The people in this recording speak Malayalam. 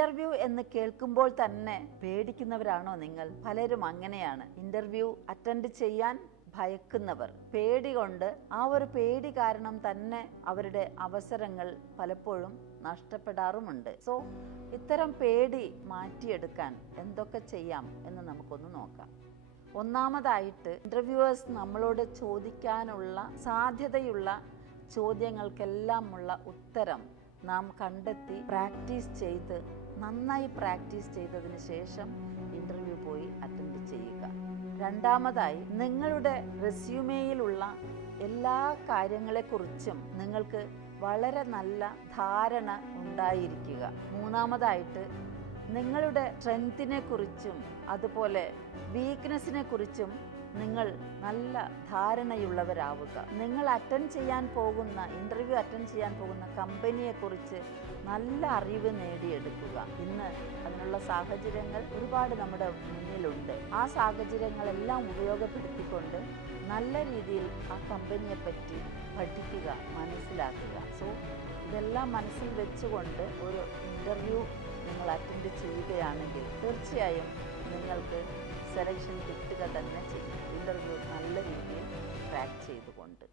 ഇന്റർവ്യൂ എന്ന് കേൾക്കുമ്പോൾ തന്നെ പേടിക്കുന്നവരാണോ നിങ്ങൾ? പലരും അങ്ങനെയാണ്. ഇന്റർവ്യൂ അറ്റൻഡ് ചെയ്യാൻ ഭയക്കുന്നവർ. പേടി കൊണ്ട് ആ ഒരു പേടി കാരണം തന്നെ അവരുടെ അവസരങ്ങൾ പലപ്പോഴും നഷ്ടപ്പെടാറുമുണ്ട്. സോ ഇത്തരം പേടി മാറ്റിയെടുക്കാൻ എന്തൊക്കെ ചെയ്യാം എന്ന് നമുക്കൊന്ന് നോക്കാം. ഒന്നാമതായിട്ട് ഇന്റർവ്യൂവേഴ്സ് നമ്മളോട് ചോദിക്കാനുള്ള സാധ്യതയുള്ള ചോദ്യങ്ങൾക്കെല്ലാമുള്ള ഉത്തരം നാം കണ്ടെത്തി പ്രാക്ടീസ് ചെയ്ത് നന്നായി പ്രാക്ടീസ് ചെയ്തതിന് ശേഷം ഇന്റർവ്യൂ പോയി അറ്റൻഡ് ചെയ്യുക. രണ്ടാമതായി നിങ്ങളുടെ റെസ്യൂമേയിലുള്ള എല്ലാ കാര്യങ്ങളെക്കുറിച്ചും നിങ്ങൾക്ക് വളരെ നല്ല ധാരണ ഉണ്ടായിരിക്കുക. മൂന്നാമതായിട്ട് നിങ്ങളുടെ സ്ട്രെങ്തിനെ കുറിച്ചും അതുപോലെ വീക്ക്നെസ്സിനെ കുറിച്ചും നിങ്ങൾ നല്ല ധാരണയുള്ളവരാവുക. നിങ്ങൾ അറ്റൻഡ് ചെയ്യാൻ പോകുന്ന ഇന്റർവ്യൂ അറ്റൻഡ് ചെയ്യാൻ പോകുന്ന കമ്പനിയെക്കുറിച്ച് നല്ല അറിവ് നേടിയെടുക്കുക. ഇന്ന് അതിനുള്ള സാഹചര്യങ്ങൾ ഒരുപാട് നമ്മുടെ മുന്നിലുണ്ട്. ആ സാഹചര്യങ്ങളെല്ലാം ഉപയോഗപ്പെടുത്തിക്കൊണ്ട് നല്ല രീതിയിൽ ആ കമ്പനിയെപ്പറ്റി പഠിക്കുക മനസ്സിലാക്കുക. സോ ഇതെല്ലാം മനസ്സിൽ വെച്ചുകൊണ്ട് ഒരു ഇന്റർവ്യൂ നിങ്ങൾ അറ്റൻഡ് ചെയ്യുകയാണെങ്കിൽ തീർച്ചയായും നിങ്ങൾക്ക് സെലക്ഷൻ കിട്ടുക തന്നെ ചെയ്യും. ഇന്റർവ്യൂ നല്ല രീതിയിൽ ട്രാക്ക് ചെയ്തുകൊണ്ട്.